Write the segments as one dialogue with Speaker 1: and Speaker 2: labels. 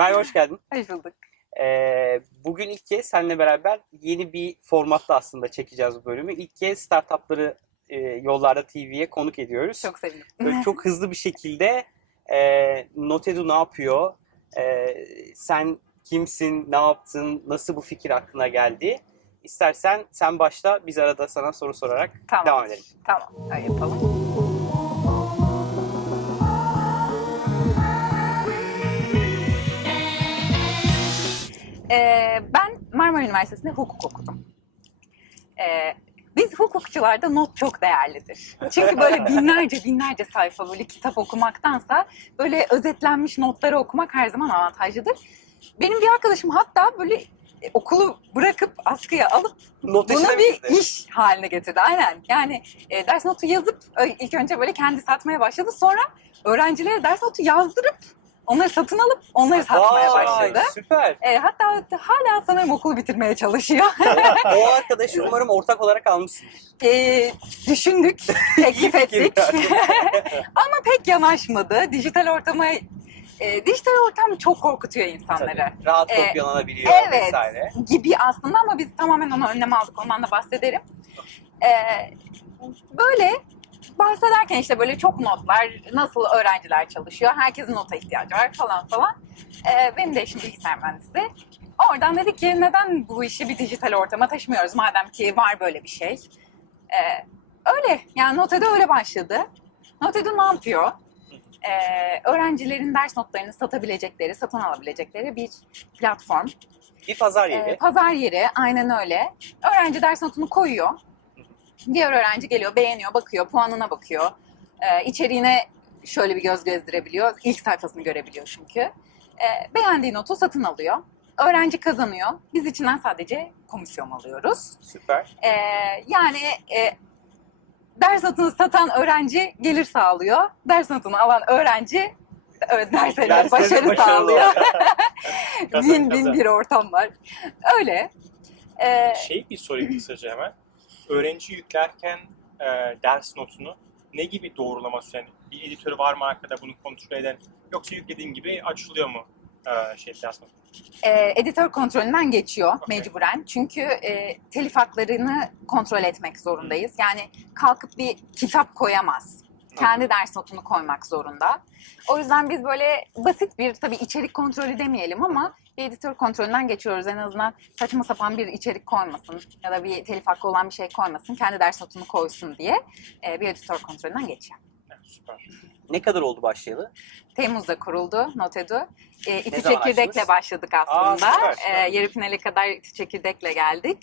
Speaker 1: Merve hoş geldin.
Speaker 2: Hoş bulduk.
Speaker 1: Ee, bugün ilk kez seninle beraber yeni bir formatta aslında çekeceğiz bu bölümü. İlk kez startupları e, Yollarda TV'ye konuk ediyoruz.
Speaker 2: Çok sevindim.
Speaker 1: Böyle çok hızlı bir şekilde e, Notedu ne yapıyor? E, sen kimsin? Ne yaptın? Nasıl bu fikir aklına geldi? İstersen sen başla. Biz arada sana soru sorarak
Speaker 2: Tamam.
Speaker 1: devam edelim.
Speaker 2: Tamam. Öyle yapalım. Ee, ben Marmara Üniversitesi'nde hukuk okudum. Ee, biz hukukçularda not çok değerlidir. Çünkü böyle binlerce binlerce sayfa böyle kitap okumaktansa böyle özetlenmiş notları okumak her zaman avantajlıdır. Benim bir arkadaşım hatta böyle e, okulu bırakıp askıya alıp
Speaker 1: Not
Speaker 2: bunu bir
Speaker 1: girdi.
Speaker 2: iş haline getirdi. Aynen. Yani e, ders notu yazıp ilk önce böyle kendi satmaya başladı. Sonra öğrencilere ders notu yazdırıp onları satın alıp onları satmaya
Speaker 1: Vay,
Speaker 2: başladı.
Speaker 1: Süper.
Speaker 2: E, hatta hala sanırım okulu bitirmeye çalışıyor.
Speaker 1: o arkadaşı umarım ortak olarak almışsın.
Speaker 2: E, düşündük, teklif ettik. Ama pek yanaşmadı. Dijital ortama e, dijital ortam çok korkutuyor insanları.
Speaker 1: Tabii, Rahat
Speaker 2: Ee,
Speaker 1: kopyalanabiliyor
Speaker 2: evet.
Speaker 1: vesaire.
Speaker 2: gibi aslında ama biz tamamen ona önlem aldık. Ondan da bahsederim. Ee, böyle bahsederken işte böyle çok notlar, nasıl öğrenciler çalışıyor, herkesin nota ihtiyacı var falan falan. Ee, benim de eşim bilgisayar mühendisi. Oradan dedik ki neden bu işi bir dijital ortama taşımıyoruz madem ki var böyle bir şey. Ee, öyle yani Note'de öyle başladı. Note'de ne yapıyor? Ee, öğrencilerin ders notlarını satabilecekleri, satın alabilecekleri bir platform.
Speaker 1: Bir pazar yeri.
Speaker 2: Ee, pazar yeri aynen öyle. Öğrenci ders notunu koyuyor. Diğer öğrenci geliyor, beğeniyor, bakıyor, puanına bakıyor. Ee, içeriğine şöyle bir göz gezdirebiliyor. İlk sayfasını görebiliyor çünkü. Ee, beğendiği notu satın alıyor. Öğrenci kazanıyor. Biz içinden sadece komisyon alıyoruz.
Speaker 1: Süper.
Speaker 2: Ee, yani e, ders notunu satan öğrenci gelir sağlıyor. Ders notunu alan öğrenci e, Derslerinde başarı
Speaker 1: başarılı
Speaker 2: sağlıyor. Bin bin bir ortam var. Öyle. Ee,
Speaker 3: Şey bir sorayım kısaca hemen. Öğrenci yüklerken e, ders notunu ne gibi doğrulaması yani bir editörü var mı arkada bunu kontrol eden yoksa yüklediğin gibi açılıyor mu e, şey ders notu?
Speaker 2: e, editör kontrolünden geçiyor
Speaker 3: Okey.
Speaker 2: mecburen. Çünkü e, telif haklarını kontrol etmek zorundayız. Yani kalkıp bir kitap koyamaz. Kendi ders notunu koymak zorunda. O yüzden biz böyle basit bir tabii içerik kontrolü demeyelim ama bir editör kontrolünden geçiyoruz. En azından saçma sapan bir içerik koymasın ya da bir telif hakkı olan bir şey koymasın. Kendi ders notunu koysun diye e, bir editör kontrolünden geçiyor.
Speaker 3: Süper.
Speaker 1: Ne kadar oldu başlayalı?
Speaker 2: Temmuz'da kuruldu Notedu. E, İti Çekirdek'le
Speaker 1: açtınız?
Speaker 2: başladık
Speaker 1: Aa,
Speaker 2: aslında.
Speaker 1: süper, süper.
Speaker 2: E, yarı finale kadar İti Çekirdek'le geldik.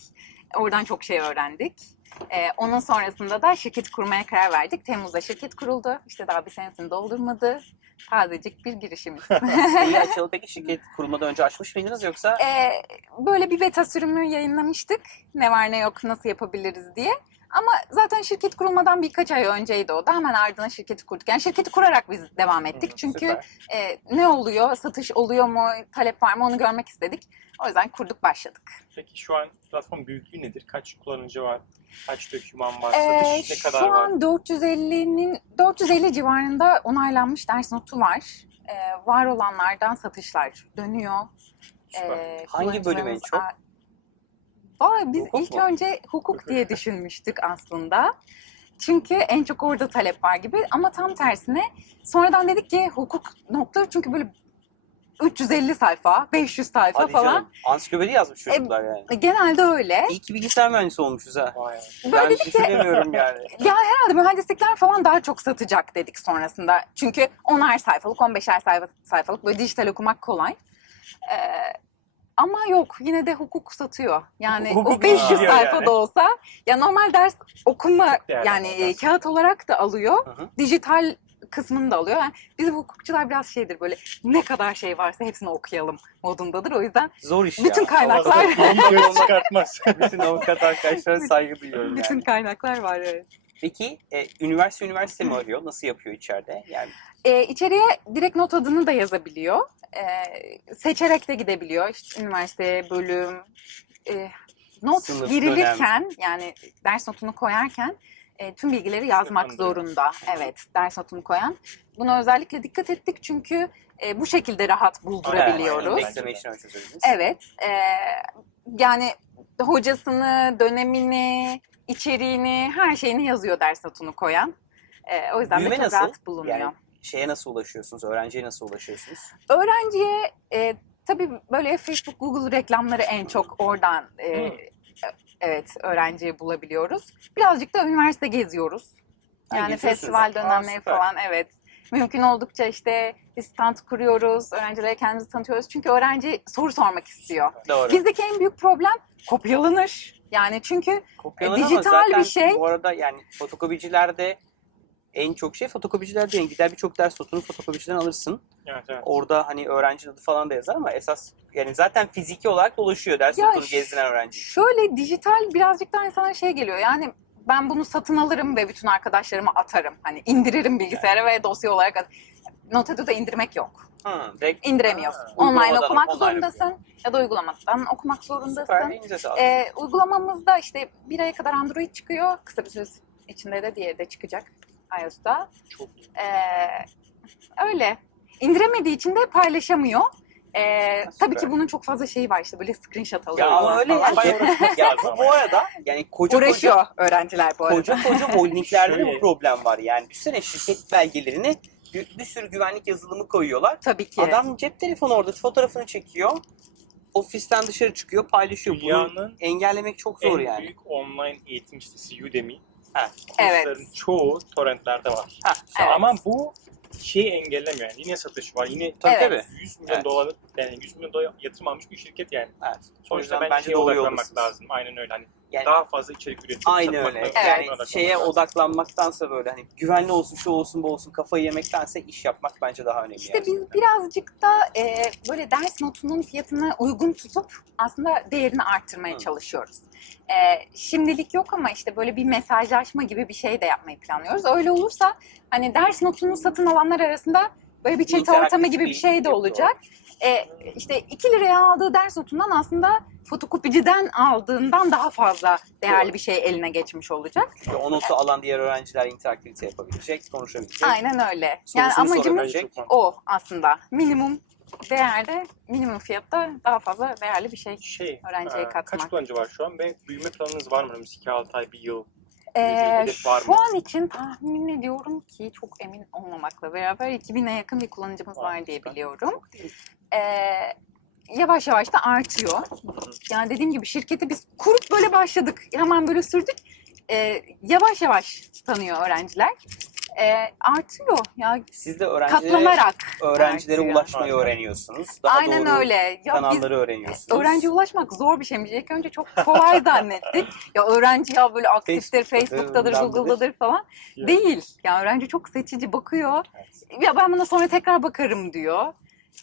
Speaker 2: Oradan çok şey öğrendik. E, onun sonrasında da şirket kurmaya karar verdik. Temmuz'da şirket kuruldu. İşte daha bir senesini doldurmadı. Tazecik bir girişimiz.
Speaker 1: İyi açılı peki şirket kurulmadan önce açmış mıydınız yoksa?
Speaker 2: E, böyle bir beta sürümü yayınlamıştık. Ne var ne yok nasıl yapabiliriz diye. Ama zaten şirket kurulmadan birkaç ay önceydi o da. Hemen ardına şirketi kurduk. Yani şirketi kurarak biz devam ettik.
Speaker 1: Hı,
Speaker 2: Çünkü
Speaker 1: süper.
Speaker 2: e, ne oluyor, satış oluyor mu, talep var mı onu görmek istedik. O yüzden kurduk başladık.
Speaker 3: Peki şu an platform büyüklüğü nedir? Kaç kullanıcı var? Kaç doküman var?
Speaker 2: Ee,
Speaker 3: Satış ne kadar
Speaker 2: şu
Speaker 3: var?
Speaker 2: an 450'nin 450 civarında onaylanmış ders notu var. Ee, var olanlardan satışlar dönüyor.
Speaker 3: Süper.
Speaker 2: Ee,
Speaker 1: Hangi bölüm en
Speaker 2: kullanıcılarımız-
Speaker 1: çok?
Speaker 2: Vay, biz
Speaker 1: Hukuk
Speaker 2: ilk
Speaker 1: mu?
Speaker 2: önce hukuk diye düşünmüştük aslında. Çünkü en çok orada talep var gibi ama tam tersine sonradan dedik ki hukuk notları çünkü böyle 350 sayfa, 500 sayfa
Speaker 1: Hadi
Speaker 2: falan.
Speaker 1: canım. Ansiklopedi yazmış çocuklar yani.
Speaker 2: Genelde öyle.
Speaker 1: İyi ki bilgisayar mühendisi olmuşuz ha.
Speaker 3: Vay.
Speaker 2: Böyle
Speaker 1: ben
Speaker 2: dedik
Speaker 1: düşünemiyorum yani.
Speaker 2: Ya herhalde mühendislikler falan daha çok satacak dedik sonrasında. Çünkü 10'ar sayfalık, 15'er sayfa, sayfalık böyle dijital okumak kolay. Ee, ama yok yine de hukuk satıyor. Yani
Speaker 1: Hukuk
Speaker 2: o 500
Speaker 3: satıyor
Speaker 2: sayfa
Speaker 3: yani.
Speaker 2: da olsa ya normal ders okuma
Speaker 3: değerli
Speaker 2: yani
Speaker 3: ders.
Speaker 2: kağıt olarak da alıyor.
Speaker 1: Hı hı.
Speaker 2: Dijital kısmını da alıyor. Yani bizim hukukçular biraz şeydir böyle ne kadar şey varsa hepsini okuyalım modundadır. O yüzden
Speaker 1: Zor iş
Speaker 2: bütün
Speaker 1: ya.
Speaker 2: kaynaklar
Speaker 3: Onu göz çıkartmaz.
Speaker 1: Bütün avukat arkadaşlara saygı duyuyorum
Speaker 2: bütün
Speaker 1: yani.
Speaker 2: kaynaklar var evet.
Speaker 1: Peki e, üniversite üniversite mi arıyor? Nasıl yapıyor içeride? Yani
Speaker 2: E, içeriye direkt not adını da yazabiliyor. E, seçerek de gidebiliyor. İşte üniversite, bölüm, e, not
Speaker 1: Sınıf,
Speaker 2: girilirken yani ders notunu koyarken e, tüm bilgileri yazmak
Speaker 3: Sınıflandırıyor.
Speaker 2: zorunda. Evet, ders notunu koyan. Buna özellikle dikkat ettik çünkü e, bu şekilde rahat buldurabiliyoruz. Evet. e, yani hocasını, dönemini, içeriğini, her şeyini yazıyor ders notunu koyan. E, o yüzden
Speaker 1: Büyüme
Speaker 2: de çok
Speaker 1: nasıl?
Speaker 2: rahat bulunuyor.
Speaker 1: Yani şeye nasıl ulaşıyorsunuz? Öğrenciye nasıl ulaşıyorsunuz?
Speaker 2: Öğrenciye e, tabii böyle Facebook, Google reklamları en çok oradan e,
Speaker 3: Hmm.
Speaker 2: evet öğrenciyi bulabiliyoruz. Birazcık da üniversite geziyoruz.
Speaker 1: Ha,
Speaker 2: Yani festival dönemleri falan evet. Mümkün oldukça işte bir stand kuruyoruz, öğrencilere kendimizi tanıtıyoruz. Çünkü öğrenci soru sormak istiyor.
Speaker 1: Doğru.
Speaker 2: Bizdeki en büyük problem kopyalanır. Yani çünkü
Speaker 1: ama
Speaker 2: dijital
Speaker 1: zaten
Speaker 2: bir şey.
Speaker 1: Bu arada yani fotokopicilerde en çok şey fotokopicilerde yani gider birçok ders notunu fotokopiciden alırsın.
Speaker 3: Evet, evet.
Speaker 1: Orada hani öğrenci adı falan da yazar ama esas yani zaten fiziki olarak dolaşıyor ders
Speaker 2: Ya
Speaker 1: notunu gezdiren öğrenci.
Speaker 2: şöyle dijital birazcık daha insana şey geliyor. Yani ben bunu satın alırım ve bütün arkadaşlarıma atarım. Hani indiririm bilgisayara ve dosya olarak at- Notado'da indirmek yok.
Speaker 1: Direkt
Speaker 2: İndiremiyorsun.
Speaker 1: Ha,
Speaker 2: Online okumak
Speaker 1: online
Speaker 2: zorundasın ya da uygulamadan okumak zorundasın. Ee, uygulamamızda işte bir aya kadar Android çıkıyor. Kısa bir süre içinde de diğeri de çıkacak iOS'ta.
Speaker 3: Çok.
Speaker 2: Ee, öyle. İndiremediği için de paylaşamıyor. Ee, tabii ki bunun çok fazla şeyi var işte böyle screenshot alıyor.
Speaker 1: ya ama öyle yani. ya bu, bu arada yani koca
Speaker 2: Uğraşıyor
Speaker 1: koca
Speaker 2: öğrenciler bu arada.
Speaker 1: koca koca holdinglerde de bu problem var. Yani düşünsene şirket belgelerini bir, sürü güvenlik yazılımı koyuyorlar.
Speaker 2: Tabii ki.
Speaker 1: Adam cep telefonu orada fotoğrafını çekiyor. Ofisten dışarı çıkıyor, paylaşıyor. Bunu
Speaker 3: Dünyanın
Speaker 1: engellemek çok zor
Speaker 3: en
Speaker 1: yani.
Speaker 3: büyük online eğitim sitesi Udemy.
Speaker 1: Ha,
Speaker 2: Evet.
Speaker 3: Kursların çoğu torrentlerde var.
Speaker 1: ha,
Speaker 2: Evet.
Speaker 3: Ama bu şeyi engellemiyor. Yani yine satış var. Yine
Speaker 1: Tabii
Speaker 2: Evet.
Speaker 1: tabii.
Speaker 3: 100 milyon
Speaker 1: Evet.
Speaker 3: dolar yani 100 milyon dolar yatırım almış bir şirket yani.
Speaker 1: Evet. O
Speaker 3: Sonuçta
Speaker 1: yüzden
Speaker 3: bence,
Speaker 1: bence
Speaker 3: şeye
Speaker 1: doğru
Speaker 3: odaklanmak
Speaker 1: yoldasınız.
Speaker 3: lazım. Aynen öyle. Hani
Speaker 1: Yani
Speaker 3: daha fazla içerik üretip
Speaker 1: Aynı öyle.
Speaker 2: Evet.
Speaker 1: Yani şeye odaklanmaktansa böyle hani güvenli olsun, şu olsun, bu olsun kafayı yemektense iş yapmak bence daha önemli.
Speaker 2: İşte
Speaker 1: yani.
Speaker 2: biz birazcık da e, böyle ders notunun fiyatını uygun tutup aslında değerini arttırmaya
Speaker 1: Hı.
Speaker 2: çalışıyoruz. E, şimdilik yok ama işte böyle bir mesajlaşma gibi bir şey de yapmayı planlıyoruz. Öyle olursa hani ders notunu satın alanlar arasında böyle bir
Speaker 1: İnteraktif
Speaker 2: ortamı gibi
Speaker 1: bir
Speaker 2: şey de olacak. E, işte 2 liraya aldığı ders notundan aslında fotokopiciden aldığından daha fazla değerli
Speaker 1: Doğru.
Speaker 2: bir şey eline geçmiş olacak.
Speaker 1: Ve o notu alan diğer öğrenciler interaktivite yapabilecek, konuşabilecek.
Speaker 2: Aynen öyle. Yani
Speaker 1: Sorusunu
Speaker 2: amacımız
Speaker 1: sorabilecek.
Speaker 2: o aslında. Minimum değerde, minimum fiyatta daha fazla değerli bir şey.
Speaker 3: Şey,
Speaker 2: Öğrenciye
Speaker 3: e,
Speaker 2: katmak.
Speaker 3: Kaç kullanıcı var şu an ve büyüme planınız var mı? Önümüzdeki 2 6 ay, bir yıl.
Speaker 2: Ee, şu an için tahmin ediyorum ki çok emin olmamakla beraber 2000'e yakın bir kullanıcımız var diye biliyorum. Ee, yavaş yavaş da artıyor. Yani dediğim gibi şirketi biz kurup böyle başladık. Hemen böyle sürdük. Ee, yavaş yavaş tanıyor öğrenciler. Ee, artıyor. Ya
Speaker 1: Siz de öğrencilere,
Speaker 2: katlanarak
Speaker 1: öğrencilere
Speaker 2: artıyor.
Speaker 1: ulaşmayı öğreniyorsunuz. Daha
Speaker 2: Aynen
Speaker 1: doğru
Speaker 2: öyle. Ya biz
Speaker 1: kanalları öğreniyorsunuz.
Speaker 2: öğrenciye ulaşmak zor bir şeymiş. İlk önce çok kolay zannettik. Ya öğrenci ya böyle aktiftir,
Speaker 1: Facebook'tadır,
Speaker 2: Google'dadır falan.
Speaker 3: Ya.
Speaker 2: Değil. Ya öğrenci çok seçici bakıyor.
Speaker 3: Evet.
Speaker 2: Ya ben buna sonra tekrar bakarım diyor.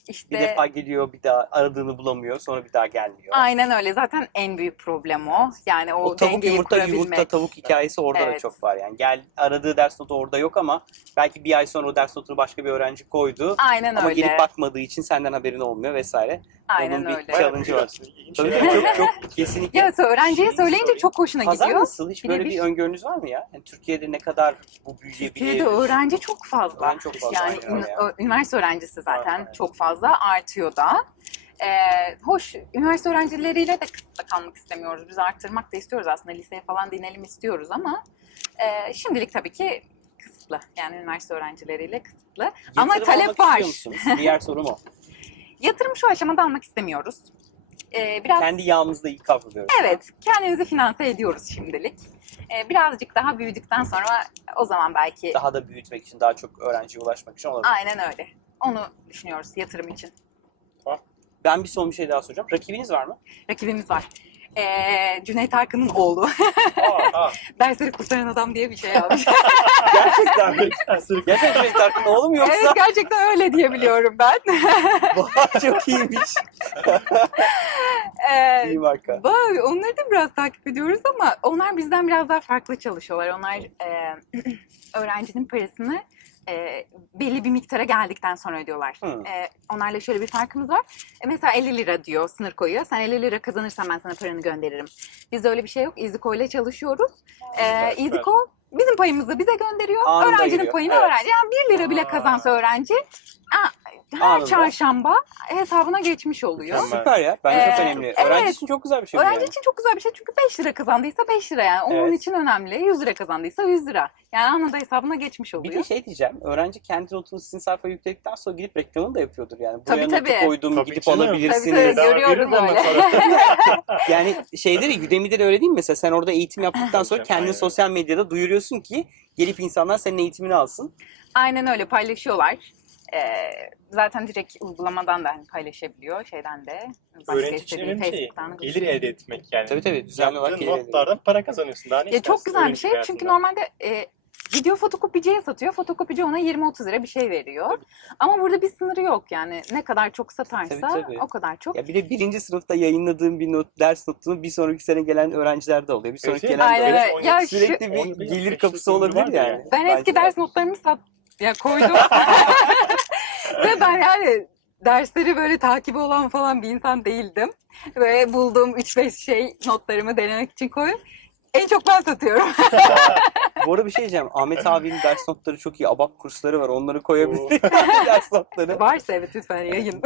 Speaker 2: İşte
Speaker 1: Bir defa geliyor, bir daha aradığını bulamıyor, sonra bir daha gelmiyor.
Speaker 2: aynen öyle. Zaten en büyük problem o. Yani o,
Speaker 1: O tavuk yumurta
Speaker 2: kurabilmek.
Speaker 1: yumurta tavuk hikayesi orada da
Speaker 2: Evet.
Speaker 1: çok var yani. Gel aradığı ders notu orada yok ama belki bir ay sonra o ders notunu başka bir öğrenci koydu.
Speaker 2: Aynen
Speaker 1: ama
Speaker 2: öyle.
Speaker 1: gelip bakmadığı için senden haberin olmuyor vesaire.
Speaker 2: Aynen
Speaker 1: onun bir
Speaker 2: öyle.
Speaker 1: Bayağı challenge var. Tabii
Speaker 3: var.
Speaker 1: çok çok kesinlikle.
Speaker 2: Ya öğrenciye
Speaker 3: Şeyi
Speaker 2: söyleyince
Speaker 3: sorayım.
Speaker 2: çok hoşuna
Speaker 1: Pazar
Speaker 2: gidiyor.
Speaker 1: nasıl? Hiç böyle bir
Speaker 2: Birebir.
Speaker 1: öngörünüz var mı ya? Yani Türkiye'de ne kadar bu büyüyebilir?
Speaker 2: Türkiye'de öğrenci çok fazla.
Speaker 1: Öğrenci çok fazla,
Speaker 2: Yani
Speaker 1: aynen
Speaker 2: ö- üniversite öğrencisi zaten
Speaker 3: Aynen.
Speaker 2: çok fazla artıyor da. Ee, hoş, üniversite öğrencileriyle de kısıtlı kalmak istemiyoruz. Biz arttırmak da istiyoruz aslında. Liseye falan dinelim istiyoruz ama e, şimdilik tabii ki kısıtlı. Yani üniversite öğrencileriyle kısıtlı. Ama
Speaker 1: Yatırım
Speaker 2: talep
Speaker 1: almak
Speaker 2: var.
Speaker 1: istiyor musunuz? Diğer sorum o.
Speaker 2: Yatırım şu aşamada almak istemiyoruz. Ee, biraz
Speaker 1: Kendi yağımızda iyi kavruluyoruz.
Speaker 2: Evet, kendimizi finanse ediyoruz şimdilik. Ee, birazcık daha büyüdükten sonra o zaman belki
Speaker 1: Daha da büyütmek için, daha çok öğrenciye ulaşmak için olabilir.
Speaker 2: aynen öyle. Onu düşünüyoruz yatırım için.
Speaker 1: Ben bir son bir şey daha soracağım. Rakibiniz var mı?
Speaker 2: Rakibimiz var. Ee, Cüneyt Arkın'ın oğlu.
Speaker 3: Aa.
Speaker 2: Dersleri kurtaran adam diye bir şey almış.
Speaker 1: Gerçekten mi? Gerçekten Cüneyt Arkın oğlum yoksa?
Speaker 2: evet gerçekten öyle diyebiliyorum ben.
Speaker 1: Çok iyiymiş.
Speaker 2: Ee,
Speaker 1: İyi marka.
Speaker 2: Vay, onları da biraz takip ediyoruz ama onlar bizden biraz daha farklı çalışıyorlar. Onlar e, öğrencinin parasını e, belli bir miktara geldikten sonra ödüyorlar.
Speaker 1: Hı.
Speaker 2: E, onlarla şöyle bir farkımız var. E, mesela 50 lira diyor, sınır koyuyor. Sen 50 lira kazanırsan ben sana paranı gönderirim. Bizde öyle bir şey yok. EasyCo ile çalışıyoruz. E. EasyCo bizim payımızı bize gönderiyor.
Speaker 1: Anında
Speaker 2: öğrencinin
Speaker 1: giriyor,
Speaker 2: payını
Speaker 1: evet.
Speaker 2: öğrenci. Yani 1 lira bile kazansa öğrenci aa, her
Speaker 1: Anında.
Speaker 2: çarşamba hesabına geçmiş oluyor.
Speaker 3: Mükemmel.
Speaker 1: Süper ya. Bence çok
Speaker 2: Ee,
Speaker 1: önemli.
Speaker 2: evet.
Speaker 1: Öğrenci için çok güzel bir şey bu
Speaker 2: Öğrenci
Speaker 1: yani.
Speaker 2: için çok güzel bir şey çünkü 5 lira kazandıysa 5 lira yani. Onun
Speaker 1: Evet.
Speaker 2: için önemli. 100 lira kazandıysa 100 lira. Yani anında hesabına geçmiş
Speaker 1: Bir
Speaker 2: oluyor.
Speaker 1: de şey diyeceğim. Öğrenci kendi notunu sizin sayfaya yükledikten sonra gidip reklamını da yapıyordur yani. Buraya
Speaker 2: Tabii,
Speaker 1: notu
Speaker 2: tabii.
Speaker 1: koydum
Speaker 3: Tabii
Speaker 1: gidip
Speaker 3: canım.
Speaker 1: alabilirsiniz.
Speaker 2: Tabii, tabii. Görüyoruz öyle.
Speaker 1: Yani şeyde de Udemy'de de öyle değil mi? Mesela sen orada eğitim yaptıktan sonra
Speaker 3: Aynen.
Speaker 1: kendini sosyal medyada duyuruyorsun ki gelip insanlar senin eğitimini alsın.
Speaker 2: Aynen öyle paylaşıyorlar. Ee, zaten direkt uygulamadan da hani paylaşabiliyor şeyden de. Başka
Speaker 3: Öğrenci için
Speaker 2: istediği
Speaker 3: önemli şey
Speaker 2: Facebook'tan da
Speaker 3: gelir elde etmek yani.
Speaker 1: Tabii tabii. Düzenli olarak gelir
Speaker 3: notlardan para kazanıyorsun. Daha ne
Speaker 2: Ya çok güzel bir şey çünkü
Speaker 3: hayatında?
Speaker 2: normalde e, gidiyor fotokopiciye satıyor. Fotokopici ona 20-30 lira bir şey veriyor. Ama burada bir sınırı yok yani. Ne kadar çok satarsa
Speaker 1: Tabii, tabii.
Speaker 2: o kadar çok.
Speaker 1: Ya bir de birinci sınıfta yayınladığım bir not, ders notunu bir sonraki sene gelen öğrenciler de oluyor. Bir sonraki
Speaker 3: Evet,
Speaker 1: gelen de oluyor.
Speaker 2: öyle. Ya şu-
Speaker 1: Sürekli bir gelir kapısı olabilir yani.
Speaker 3: yani.
Speaker 2: Ben
Speaker 1: Bence
Speaker 2: eski
Speaker 1: de.
Speaker 2: ders notlarımı sat ya koydum. Ve ben yani dersleri böyle takibi olan falan bir insan değildim. Ve bulduğum 3-5 şey notlarımı denemek için koyup en çok ben satıyorum.
Speaker 1: Bu arada bir şey diyeceğim. Ahmet abinin ders notları çok iyi. ABAP kursları var. Onları koyabilir. ders notları.
Speaker 2: Varsa evet lütfen yayın.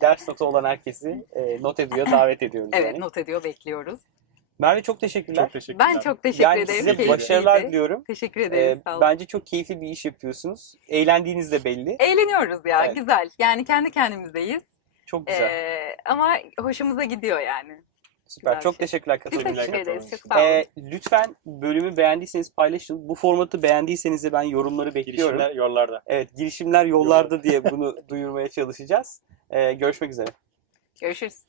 Speaker 1: Ders notu olan herkesi e, not ediyor, davet ediyoruz.
Speaker 2: evet
Speaker 1: yani.
Speaker 2: not ediyor bekliyoruz.
Speaker 1: Merve çok teşekkürler.
Speaker 3: Çok teşekkürler.
Speaker 2: Ben çok teşekkür
Speaker 1: yani
Speaker 2: ederim.
Speaker 1: size
Speaker 3: Keyifliydi.
Speaker 1: başarılar diliyorum.
Speaker 2: Teşekkür
Speaker 1: Ee,
Speaker 2: ederiz. sağ olun.
Speaker 1: bence çok keyifli bir iş yapıyorsunuz. Eğlendiğiniz de belli.
Speaker 2: Eğleniyoruz ya
Speaker 1: Evet.
Speaker 2: güzel. Yani kendi kendimizdeyiz.
Speaker 1: Çok güzel.
Speaker 2: Ee, ama hoşumuza gidiyor yani.
Speaker 1: Süper.
Speaker 2: güzel
Speaker 1: çok
Speaker 2: şey.
Speaker 1: teşekkürler katıldığınız
Speaker 2: teşekkür
Speaker 1: için.
Speaker 2: ederiz.
Speaker 3: katıldığınız
Speaker 2: Çok sağ olun.
Speaker 1: Ee, lütfen bölümü beğendiyseniz paylaşın. Bu formatı beğendiyseniz de ben yorumları bekliyorum.
Speaker 3: Girişimler yollarda.
Speaker 1: Evet, girişimler yollarda diye bunu duyurmaya çalışacağız. Ee, görüşmek üzere.
Speaker 2: Görüşürüz.